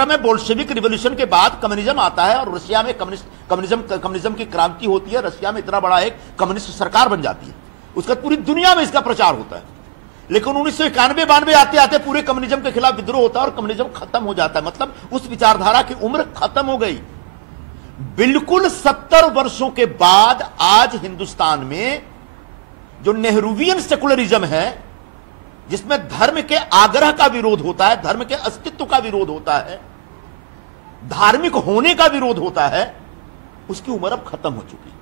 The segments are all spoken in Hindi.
17 में बोल्शेविक रिवॉल्यूशन के बाद कम्युनिज्म आता है और रशिया में कम्युनिज्म की क्रांति होती है। रशिया में इतना बड़ा एक कम्युनिस्ट सरकार बन जाती है, उसका पूरी दुनिया में इसका प्रचार होता है। लेकिन 1991-92 आते आते पूरे कम्युनिज्म के खिलाफ विद्रोह होता है और कम्युनिज्म खत्म हो जाता है। मतलब उस विचारधारा की उम्र खत्म हो गई। बिल्कुल 70 वर्षों के बाद आज हिंदुस्तान में जो नेहरूवियन सेकुलरिज्म है, जिसमें धर्म के आग्रह का विरोध होता है, धर्म के अस्तित्व का विरोध होता है, धार्मिक होने का विरोध होता है, उसकी उम्र अब खत्म हो चुकी है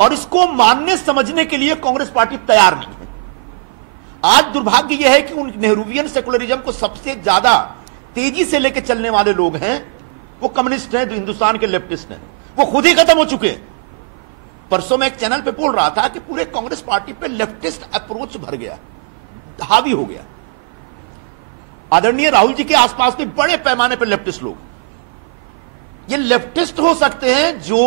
और इसको मानने समझने के लिए कांग्रेस पार्टी तैयार नहीं है। आज दुर्भाग्य यह है कि उन नेहरूवियन सेकुलरिज्म को सबसे ज्यादा तेजी से लेकर चलने वाले लोग हैं वो कम्युनिस्ट हैं, जो हिंदुस्तान के लेफ्टिस्ट हैं। वो खुद ही खत्म हो चुके हैं। परसों मैं एक चैनल पे बोल रहा था कि पूरे कांग्रेस पार्टी पे लेफ्टिस्ट अप्रोच भर गया, हावी हो गया। आदरणीय राहुल जी के आसपास भी बड़े पैमाने पर लेफ्टिस्ट लोग, ये लेफ्टिस्ट हो सकते हैं जो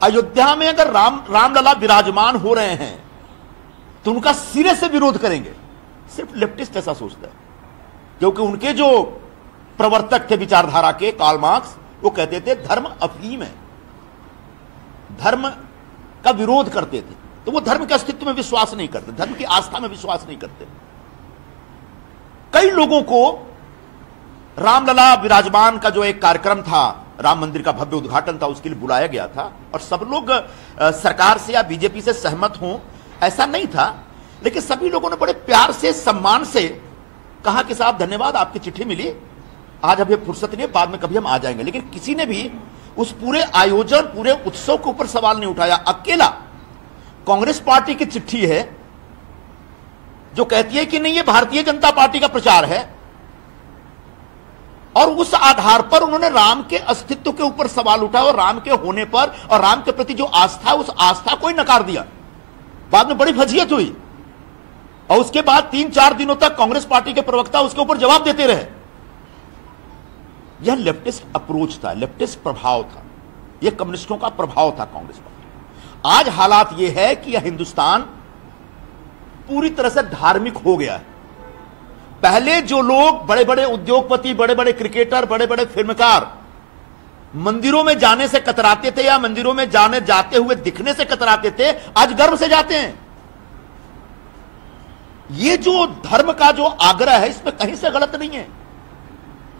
अयोध्या में अगर रामलला विराजमान हो रहे हैं तो उनका सिरे से विरोध करेंगे। सिर्फ लेफ्टिस्ट ऐसा सोचता है, क्योंकि उनके जो प्रवर्तक थे विचारधारा के, कार्ल मार्क्स, वो कहते थे धर्म अफीम है, धर्म का विरोध करते थे। तो वो धर्म के अस्तित्व में विश्वास नहीं करते, धर्म की आस्था में विश्वास नहीं करते। कई लोगों को रामलला विराजमान का जो एक कार्यक्रम था, राम मंदिर का भव्य उद्घाटन था, उसके लिए बुलाया गया था और सब लोग सरकार से या बीजेपी से सहमत हों ऐसा नहीं था, लेकिन सभी लोगों ने बड़े प्यार से, सम्मान से कहा कि साहब धन्यवाद, आपकी चिट्ठी मिली, आज अभी फुर्सत नहीं है, बाद में कभी हम आ जाएंगे। लेकिन किसी ने भी उस पूरे आयोजन, पूरे उत्सव के ऊपर सवाल नहीं उठाया। अकेला कांग्रेस पार्टी की चिट्ठी है जो कहती है कि नहीं, ये भारतीय जनता पार्टी का प्रचार है, और उस आधार पर उन्होंने राम के अस्तित्व के ऊपर सवाल उठाया और राम के होने पर और राम के प्रति जो आस्था, उस आस्था को ही नकार दिया। बाद में बड़ी फजीहत हुई और उसके बाद 3-4 दिनों तक कांग्रेस पार्टी के प्रवक्ता उसके ऊपर जवाब देते रहे। यह लेफ्टिस्ट अप्रोच था, लेफ्टिस्ट प्रभाव था, यह कम्युनिस्टों का प्रभाव था कांग्रेस पार्टी। आज हालात यह है कि यह हिंदुस्तान पूरी तरह से धार्मिक हो गया है। पहले जो लोग बड़े बड़े उद्योगपति, बड़े बड़े क्रिकेटर, बड़े बड़े फिल्मकार मंदिरों में जाने से कतराते थे या मंदिरों में जाते हुए दिखने से कतराते थे, आज गर्व से जाते हैं। ये जो धर्म का जो आग्रह है, इसमें कहीं से गलत नहीं है।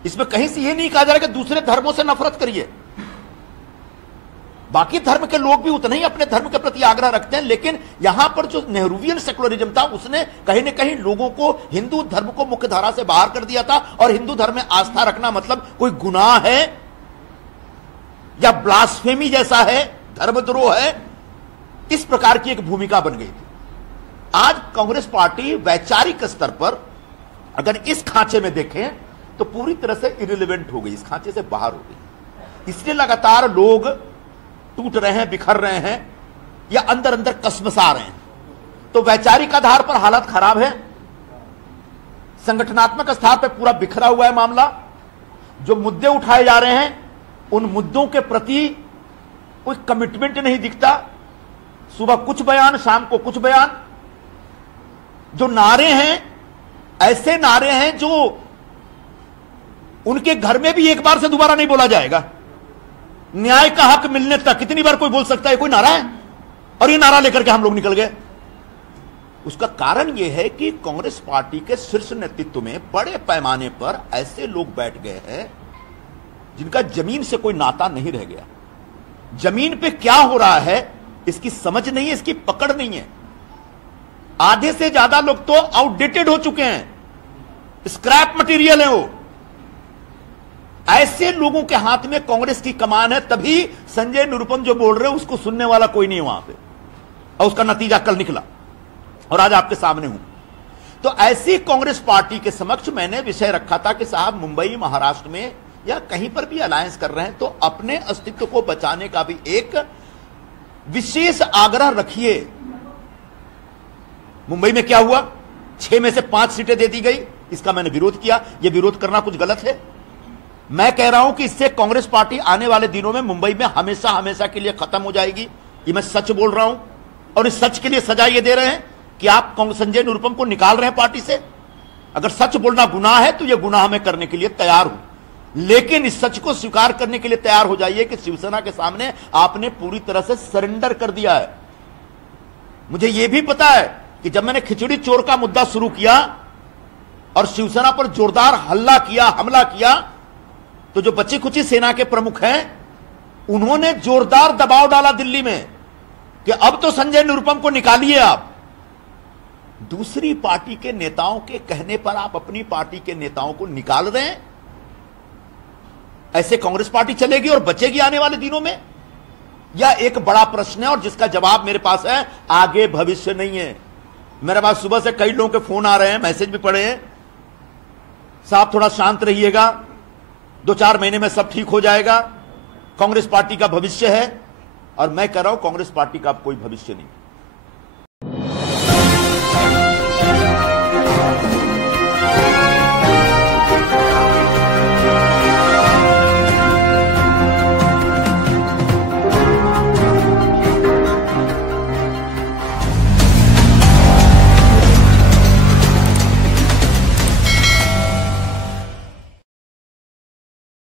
इसमें कहीं से यह नहीं कहा जा रहा कि दूसरे धर्मों से नफरत करिए। बाकी धर्म के लोग भी उतना ही अपने धर्म के प्रति आग्रह रखते हैं, लेकिन यहां पर जो नेहरूवियन सेकुलरिज्म था, उसने कहीं ना कहीं लोगों को, हिंदू धर्म को मुख्य धारा से बाहर कर दिया था। और हिंदू धर्म में आस्था रखना मतलब कोई गुनाह है या ब्लास्फेमी जैसा है, धर्मद्रोह है, इस प्रकार की एक भूमिका बन गई थी। आज कांग्रेस पार्टी वैचारिक स्तर पर अगर इस खांचे में देखें तो पूरी तरह से इरिलेवेंट हो गई, इस खांचे से बाहर हो गई। इसलिए लगातार लोग टूट रहे हैं, बिखर रहे हैं या अंदर अंदर कसमसा रहे हैं। तो वैचारिक आधार पर हालत खराब है, संगठनात्मक स्तर पर पूरा बिखरा हुआ है मामला। जो मुद्दे उठाए जा रहे हैं उन मुद्दों के प्रति कोई कमिटमेंट नहीं दिखता। सुबह कुछ बयान, शाम को कुछ बयान। जो नारे हैं ऐसे नारे हैं जो उनके घर में भी एक बार से दोबारा नहीं बोला जाएगा। न्याय का हक मिलने तक कितनी बार कोई बोल सकता है, कोई नारा है, और ये नारा लेकर के हम लोग निकल गए। उसका कारण यह है कि कांग्रेस पार्टी के शीर्ष नेतृत्व में बड़े पैमाने पर ऐसे लोग बैठ गए हैं जिनका जमीन से कोई नाता नहीं रह गया। जमीन पे क्या हो रहा है इसकी समझ नहीं है, इसकी पकड़ नहीं है। आधे से ज्यादा लोग तो आउटडेटेड हो चुके हैं, स्क्रैप मटेरियल है वो। ऐसे लोगों के हाथ में कांग्रेस की कमान है, तभी संजय निरुपम जो बोल रहे हैं उसको सुनने वाला कोई नहीं है वहां पे, और उसका नतीजा कल निकला और आज आपके सामने हूं। तो ऐसी कांग्रेस पार्टी के समक्ष मैंने विषय रखा था कि साहब मुंबई, महाराष्ट्र में या कहीं पर भी अलायंस कर रहे हैं तो अपने अस्तित्व को बचाने का भी एक विशेष आग्रह रखिए। मुंबई में क्या हुआ, 6 में से 5 सीटें दे दी गई, इसका मैंने विरोध किया। यह विरोध करना कुछ गलत है। मैं कह रहा हूं कि इससे कांग्रेस पार्टी आने वाले दिनों में मुंबई में हमेशा हमेशा के लिए खत्म हो जाएगी। ये मैं सच बोल रहा हूं, और इस सच के लिए सजा ये दे रहे हैं कि आप संजय निरुपम को निकाल रहे हैं पार्टी से। अगर सच बोलना गुनाह है तो यह गुनाह मैं करने के लिए तैयार हूं। लेकिन इस सच को स्वीकार करने के लिए तैयार हो जाइए कि शिवसेना के सामने आपने पूरी तरह से सरेंडर कर दिया है। मुझे यह भी पता है कि जब मैंने खिचड़ी चोर का मुद्दा शुरू किया और शिवसेना पर जोरदार हमला किया, तो जो बची खुची सेना के प्रमुख हैं उन्होंने जोरदार दबाव डाला दिल्ली में कि अब तो संजय निरुपम को निकालिए आप। दूसरी पार्टी के नेताओं के कहने पर आप अपनी पार्टी के नेताओं को निकाल रहे हैं। ऐसे कांग्रेस पार्टी चलेगी और बचेगी आने वाले दिनों में? यह एक बड़ा प्रश्न है और जिसका जवाब मेरे पास है, आगे भविष्य नहीं है। मेरे पास सुबह से कई लोगों के फोन आ रहे हैं, मैसेज भी पड़े हैं, साहब थोड़ा शांत रहिएगा, 2-4 महीने में सब ठीक हो जाएगा, कांग्रेस पार्टी का भविष्य है। और मैं कह रहा हूं कांग्रेस पार्टी का अब कोई भविष्य नहीं।